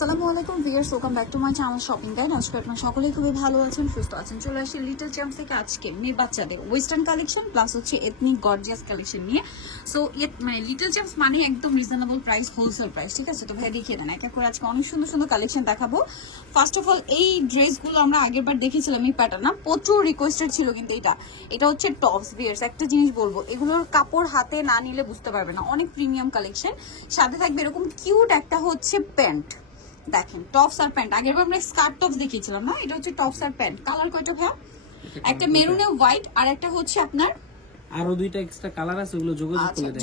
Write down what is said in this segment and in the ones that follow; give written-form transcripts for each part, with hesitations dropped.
আসসালামু আলাইকুম viewers, welcome back to my channel shopping guide. আজকে আপনারা সকলেই খুবই ভালো আছেন, সুস্থ আছেন। চলে আসি লিটল চ্যাম্পস থেকে আজকে মেয়ে বাচ্চাদের ওয়েস্টার্ন কালেকশন প্লাস হচ্ছে এথনিক গর্জিয়াস কালেকশন নিয়ে। সো মানে লিটল চ্যাম্পস মানে একদম রিজনেবল প্রাইস, হোলসেল প্রাইস, ঠিক আছে? তো ভাই দেখিয়ে দেন এক এক করে আজকে অনেক সুন্দর সুন্দর কালেকশন দেখাবো। ফার্স্ট অফ অল এই ড্রেসগুলো আমরা আগের বার দেখেছিলাম, এই প্যাটার্ন না প্রচুর রিকোয়েস্টেড ছিল, কিন্তু এটা হচ্ছে টপস। ভিউয়ার্স একটা জিনিস বলবো, এগুলোর কাপড় হাতে না নিলে বুঝতে পারবে না, অনেক প্রিমিয়াম কালেকশন। সাথে থাকবে এরকম কিউট একটা হচ্ছে প্যান্ট, দেখেন টপস আর প্যান্ট। আগের বার আমরা স্কার্ট টপস দেখিয়েছিলাম না, এটা হচ্ছে টপস আর প্যান্ট। কালার কয়টা ভাই? একটা মেরুনে হোয়াইট আর একটা হচ্ছে আপনার আরো দুইটা এক্সট্রা কালার আছে, ওগুলো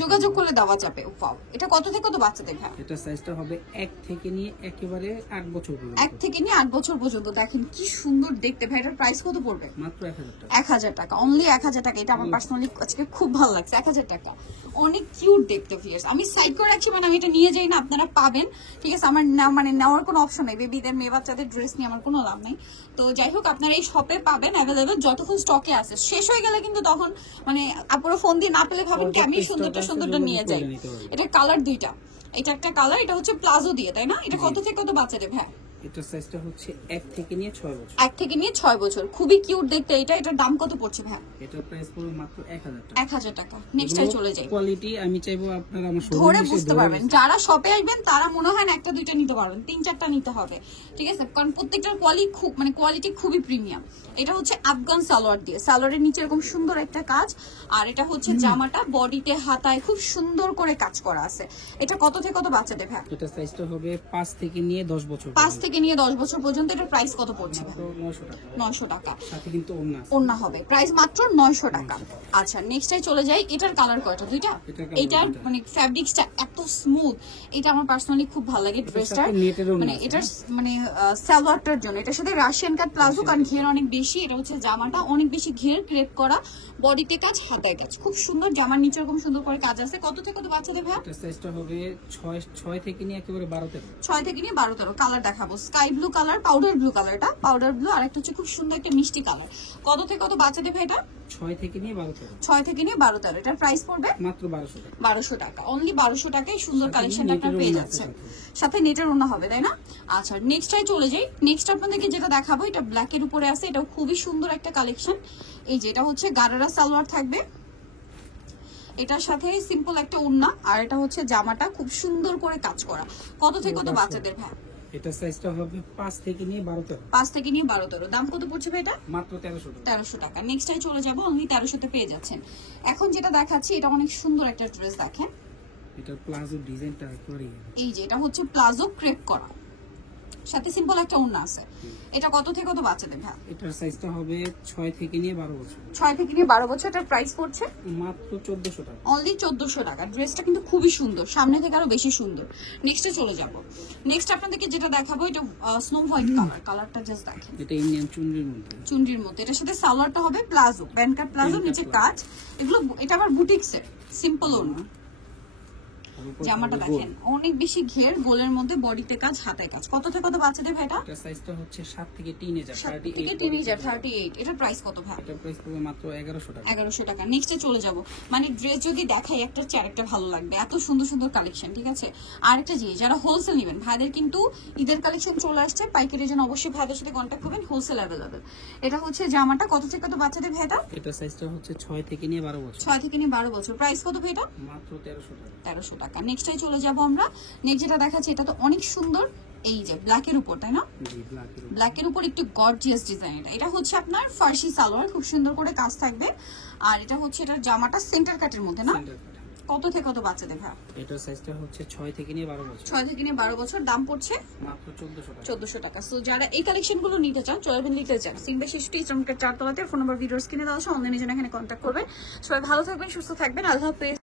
যোগাযোগ করলে দেওয়া যাবে। ওয়াও, এটা কত থেকে কত বাচ্চাদের ভাই? এটা সাইজটা হবে 1 থেকে নিয়ে একেবারে 8 বছর পর্যন্ত। 1 থেকে নিয়ে 8 বছর পর্যন্ত। দেখেন কি সুন্দর দেখতে ভাই। এটার প্রাইস কত পড়বে? মাত্র 1000 টাকা। 1000 টাকা, অনলি 1000 টাকা। এটা আমার পার্সোনালি আজকে খুব ভালো লাগছে। 1000 টাকা, অনেক কিউট দেখতে। ভিউয়ার্স আমি সাইড করে রাখছি, মানে আমি এটা নিয়ে যাই না, আপনারা পাবেন, ঠিক আছে? আমার মানে নেওয়ার কোনো অপশন নেই, বেবিদের মেয়ে বাচ্চাদের ড্রেস নিয়ে আমার কোনো লাভ নেই। তো যাই হোক, আপনারা এই শপে পাবেন অ্যাভেলেবেল যতক্ষণ স্টকে আছে। শেষ হয়ে গেলে কিন্তু তখন মানে আপনারা ফোন দিয়ে না পেলে ভাবেন কি আমি সুন্দরটা নিয়ে যাই। এটা কালার দুইটা, এটা একটা কালার, এটা হচ্ছে প্লাজো দিয়ে, তাই না? এটা কত থেকে কত বাচ্চাদের ভাই? এটা সাইজটা হচ্ছে 1 থেকে নিয়ে 6 বছর। 1 থেকে নিয়ে 6 বছর, খুবই কিউট দেখতে। এটার দাম কত পড়ছে ভাই? এটার প্রাইস পড়বে মাত্র 1000 টাকা। 1000 টাকা। নেক্সটে চলে যাই। কোয়ালিটি আমি চাইবো আপনারা আমার শোরুমে ধরে এসে বুঝতে পারবেন। যারা শপে আসবেন তারা মনে হয় না একটা দুইটা নিতে পারবেন, 3-4টা নিতে হবে, ঠিক আছে? কারণ প্রত্যেকটার কোয়ালিটি খুবই প্রিমিয়াম। এটা হচ্ছে আফগান সালোয়ার দিয়ে, সালোয়ারের নিচে এরকম সুন্দর একটা কাজ, আর এটা হচ্ছে জামাটা বডিতে হাতায় খুব সুন্দর করে কাজ করা আছে। এটা কত থেকে কত বাচ্চাদের ভাই? এটা সাইজটা হবে 5 থেকে নিয়ে 10 বছর। 5 থেকে নিয়ে 10 বছর পর্যন্ত। এটার প্রাইস কত পড়ছে? 900 টাকা। 900 টাকা। সাথে কিন্তু ওন্না হবে, প্রাইস মাত্র 900 টাকা। আচ্ছা নেক্সটে চলে যাই। এটার কালার কয়টা? দুইটা। এটার মানে ফ্যাব্রিক্সটা এত স্মুথ, এটা আমার পার্সোনালি খুব ভালো লাগে ড্রেসটা। মানে এটার মানে সালোয়ারটার জন্য এটার সাথে রাশিয়ান কাট প্লাজো, কারণ ঘের অনেক বেশি। এটা হচ্ছে জামাটা অনেক বেশি ঘের, ক্রেপ করা, বডিতে কাজ, হাতায় কাজ, খুব সুন্দর। জামার নিচে এরকম সুন্দর করে কাজ আছে। কত থেকে কত বাচ্চাদের ভাই? এটা সাইজটা হবে 6 থেকে নিয়ে একেবারে 12-13। 6 থেকে নিয়ে 12-13। কালার দেখাবো, sky blue colour, powder blue কালারটা, পাউডার ব্লু, আর একটা হচ্ছে খুব সুন্দর একটা মিষ্টি কালার। কত থেকে কত বাচ্চাদের ভাই এটা? 6 থেকে নিয়ে 12-13। 6 থেকে নিয়ে 12-13। এটার প্রাইস পড়বে মাত্র 1200 টাকা। 1200 টাকা, অনলি 1200 টাকায় সুন্দর কালেকশনটা আপনারা পেয়ে যাচ্ছেন। সাথে নেটের ওন্না হবে, তাই না? আচ্ছা নেক্সটটাই চলে যাই। নেক্সট আপনাদেরকে যেটা দেখাবো, এটা ব্ল্যাকের উপরে আছে, এটাও খুবই সুন্দর একটা কালেকশন। এই যে এটা হচ্ছে গারারা সালোয়ার থাকবে, এটার সাথে সিম্পল একটা ওন্না, আর এটা হচ্ছে জামাটা খুব সুন্দর করে কাজ করা। কত থেকে কত বাচ্চাদের ভাই? এটা সাইজটা হবে 5 থেকে নিয়ে 12-13। 5 থেকে নিয়ে 12-13। দাম কত পড়ছে ভাই এটা? মাত্র 1300 টাকা। 1300 টাকা। নেক্সট টাইম চলে যাব, অনলি 1300 তে পেয়ে যাচ্ছেন। এখন যেটা দেখাচ্ছি এটা অনেক সুন্দর একটা ড্রেস, দেখেন এটার প্লাজো ডিজাইনটা একেবারে এই যে এটা হচ্ছে প্লাজো ক্রেপ করা, সাথে সিম্পল একটা ওন্না আছে। এটা কত থেকে কত বাচ্চাদের ভাই? এটার সাইজটা হবে 6 থেকে নিয়ে 12 বছর। 6 থেকে নিয়ে 12 বছর। এটার প্রাইস পড়ছে মাত্র 1400 টাকা। অনলি 1400 টাকা। ড্রেসটা কিন্তু খুবই সুন্দর, সামনে থেকে আরো বেশি সুন্দর। নেক্সটে চলে যাব। নেক্সট আপনাদেরকে যেটা দেখাবো, এটা স্নো হোয়াইট কালার, কালারটা জাস্ট দেখেন, এটা ইন্ডিয়ান চুনরির মধ্যে। এটার সাথে সালোয়ারটা হবে প্লাজো, প্যান্ট কাট প্লাজো, নিচে কাজ। এগুলো এটা আবার বুটিক্সের সিম্পল ওন্না। জামাটা দেখেন অনেক বেশি ঘের, গোলের মধ্যে বডিতে কাজ, হাতায় কাজ। কত থেকে কত বাচ্চাদের ভাই এটা? এটা সাইজটা হচ্ছে 7 থেকে টিনেজার 38। এটার প্রাইস কত ভাই? এটার প্রাইস পড়বে মাত্র 1100 টাকা। 1100 টাকা। নেক্সটে চলে যাব। মানে ড্রেস যদি দেখাই একটা চেয়ে আরেকটা ভালো লাগবে, এত সুন্দর সুন্দর কালেকশন, ঠিক আছে? আরেকটা জিনিস, যারা হোলসেল নেবেন, ভাইদের কিন্তু ঈদের কালেকশন চলে আসছে, পাইকারির জন্য অবশ্যই ভাইদের সাথে কন্ট্যাক্ট করবেন, হোলসেল অ্যাভেলেবেল। এটা হচ্ছে জামাটা কত থেকে কত বাচ্চাদের ভাই এটা? এটা সাইজটা হচ্ছে 6 থেকে নিয়ে 12 বছর। 6 থেকে নিয়ে 12 বছর। প্রাইস কত ভাই এটা? মাত্র 1300 টাকা। 1300 টাকা। নেক্সটে চলে যাব আমরা। নেক্সট যেটা দেখাচ্ছি এটা তো অনেক সুন্দর, এই যে ব্ল্যাকের উপর, তাই না? জি, ব্ল্যাকের উপর একটু গর্জিয়াস ডিজাইন। এটা হচ্ছে আপনার ফার্সি সালোয়ার, খুব সুন্দর করে কাজ থাকবে, আর এটা হচ্ছে এটার জামাটা সেন্টার কাটের মধ্যে না? কত থেকে কত বাচ্চাদের ভাই? এটার সাইজটা হচ্ছে 6 থেকে নিয়ে 12 বছর। 6 থেকে নিয়ে 12 বছর। দাম পড়ছে মাত্র 1400 টাকা। 1400 টাকা। সো যারা এই কালেকশনগুলো নিতে চান, চলে আসবেন লিটল চ্যাম্পস, সিম্বা শিশু ইসলামকের 4 তলাতে। ফোন নাম্বার ভিডিওস কিনে দেওয়া আছে, অনলাইনে জন্য এখানে কন্ট্যাক্ট করবেন। সবাই ভালো থাকবেন, সুস্থ থাকবেন, আল্লাহ হাফেজ।